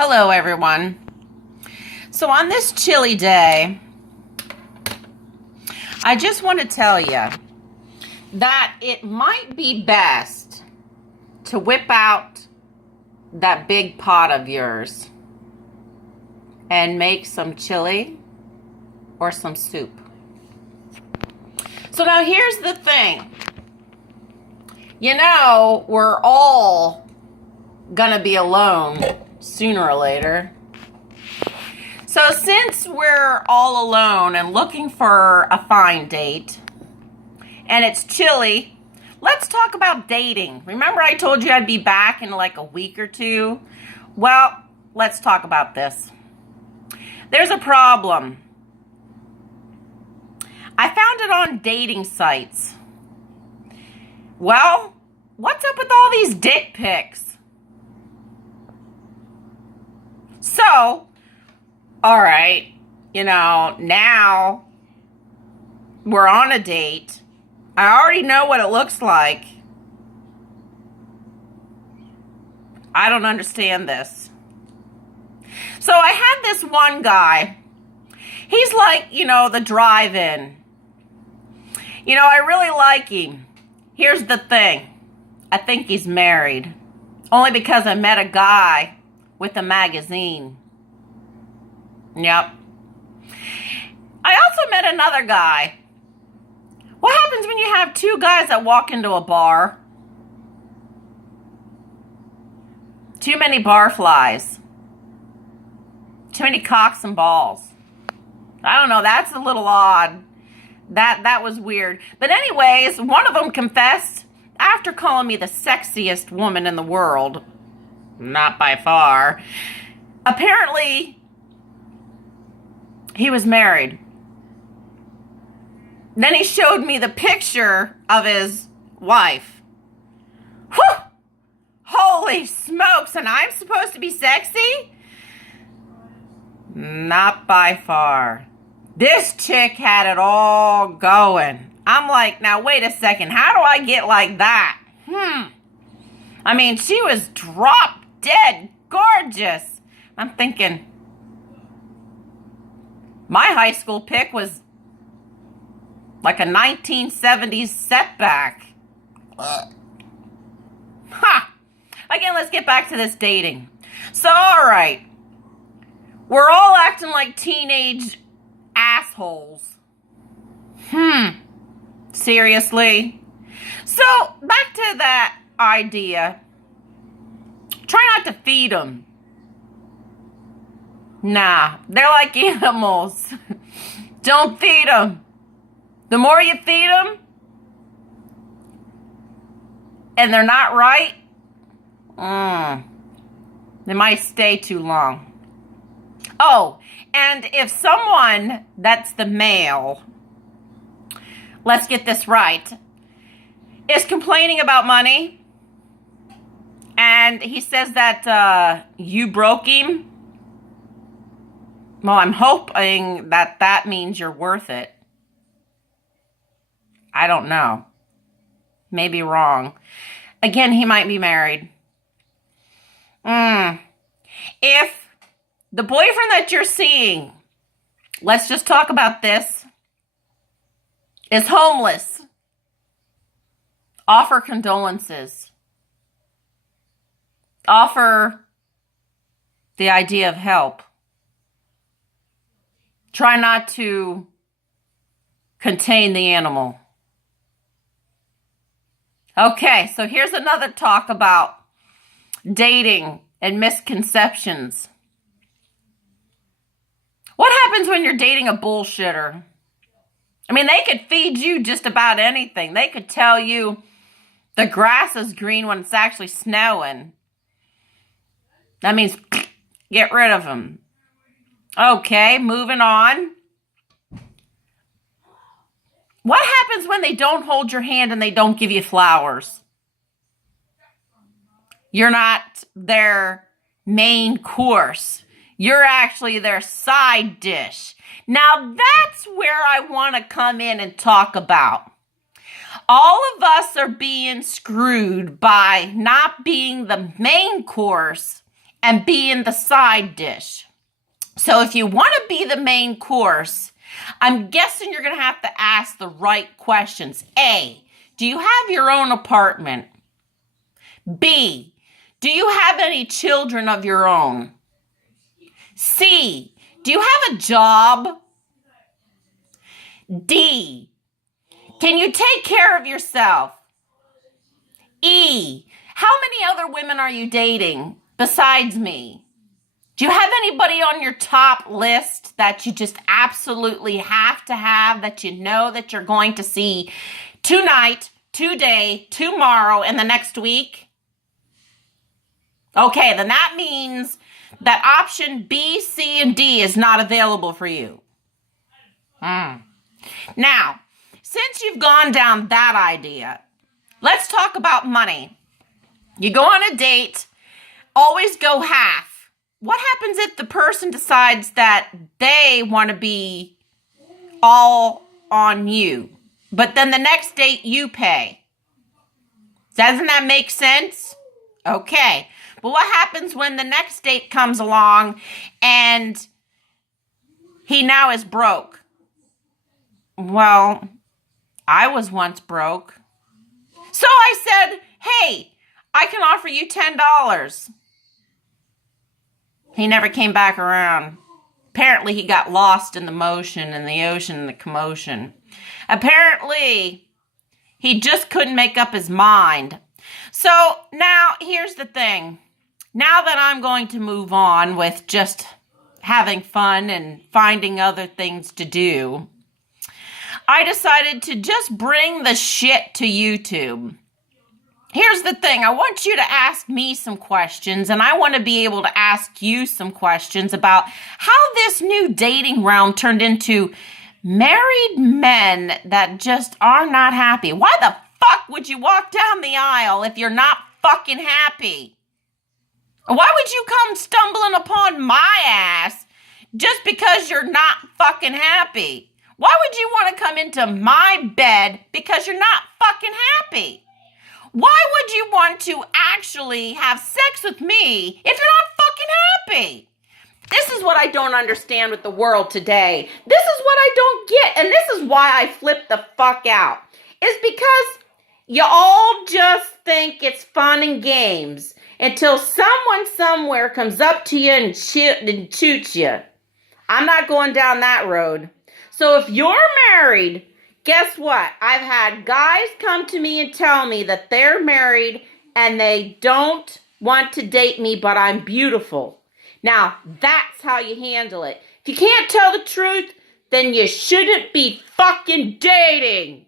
Hello, everyone. So, on this chilly day, I just want to tell you that it might be best to whip out that big pot of yours and make some chili or some soup. So, now here's the thing. We're all gonna be alone sooner or later. So since we're all alone and looking for a fine date, and it's chilly, let's talk about dating. Remember I told you I'd be back in like a week or two? Well, let's talk about this. There's a problem. I found it on dating sites. Well, what's up with all these dick pics? So, all right, now we're on a date. I already know what it looks like. I don't understand this. So I had this one guy. He's like, the drive-in. I really like him. Here's the thing. I think he's married. Only because I met a guy with a magazine. Yep. I also met another guy. What happens when you have two guys that walk into a bar? Too many barflies. Too many cocks and balls. I don't know, that's a little odd. That was weird. But anyways, one of them confessed after calling me the sexiest woman in the world. Not by far. Apparently, he was married. Then he showed me the picture of his wife. Whew! Holy smokes, and I'm supposed to be sexy? Not by far. This chick had it all going. I'm like, now wait a second, how do I get like that? I mean, she was drop dead gorgeous. I'm thinking, my high school pic was like a 1970s setback. Again, let's get back to this dating. So, all right. We're all acting like teenage assholes. Seriously? So, back to that idea. Try not to feed them. Nah, they're like animals. Don't feed them. The more you feed them, and they're not right, they might stay too long. Oh, and if someone that's the male, let's get this right, is complaining about money, and he says that you broke him, well, I'm hoping that means you're worth it. I don't know. Maybe wrong. Again, he might be married. If the boyfriend that you're seeing, let's just talk about this, is homeless, offer condolences. Offer the idea of help. Try not to contain the animal. Okay, so here's another talk about dating and misconceptions. What happens when you're dating a bullshitter? I mean, they could feed you just about anything. They could tell you the grass is green when it's actually snowing. That means get rid of them. Okay, moving on. What happens when they don't hold your hand and they don't give you flowers? You're not their main course. You're actually their side dish. Now that's where I want to come in and talk about. All of us are being screwed by not being the main course and be in the side dish. So if you want to be the main course, I'm guessing you're going to have to ask the right questions. A, do you have your own apartment? B, do you have any children of your own? C, do you have a job? D, can you take care of yourself? E, how many other women are you dating besides me? Do you have anybody on your top list that you just absolutely have to have, that you know that you're going to see tonight, today, tomorrow, and the next week? Okay, then that means that option B, C, and D is not available for you. Now, since you've gone down that idea, let's talk about money. You go on a date, always go half. What happens if the person decides that they want to be all on you, but then the next date you pay? Doesn't that make sense? Okay. But what happens when the next date comes along and he now is broke? Well, I was once broke. So I said, hey, I can offer you $10. He never came back around. Apparently, he got lost in the motion and the ocean and the commotion. Apparently, he just couldn't make up his mind. So now, here's the thing. Now that I'm going to move on with just having fun and finding other things to do, I decided to just bring the shit to YouTube. Here's the thing. I want you to ask me some questions, and I want to be able to ask you some questions about how this new dating realm turned into married men that just are not happy. Why the fuck would you walk down the aisle if you're not fucking happy? Why would you come stumbling upon my ass just because you're not fucking happy? Why would you want to come into my bed because you're not fucking happy? Why would you want to actually have sex with me if you're not fucking happy? This is what I don't understand with the world today. This is what I don't get, and this is why I flip the fuck out. It's because you all just think it's fun and games until someone somewhere comes up to you and shoots you. I'm not going down that road. So if you're married, guess what? I've had guys come to me and tell me that they're married and they don't want to date me, but I'm beautiful. Now, that's how you handle it. If you can't tell the truth, then you shouldn't be fucking dating.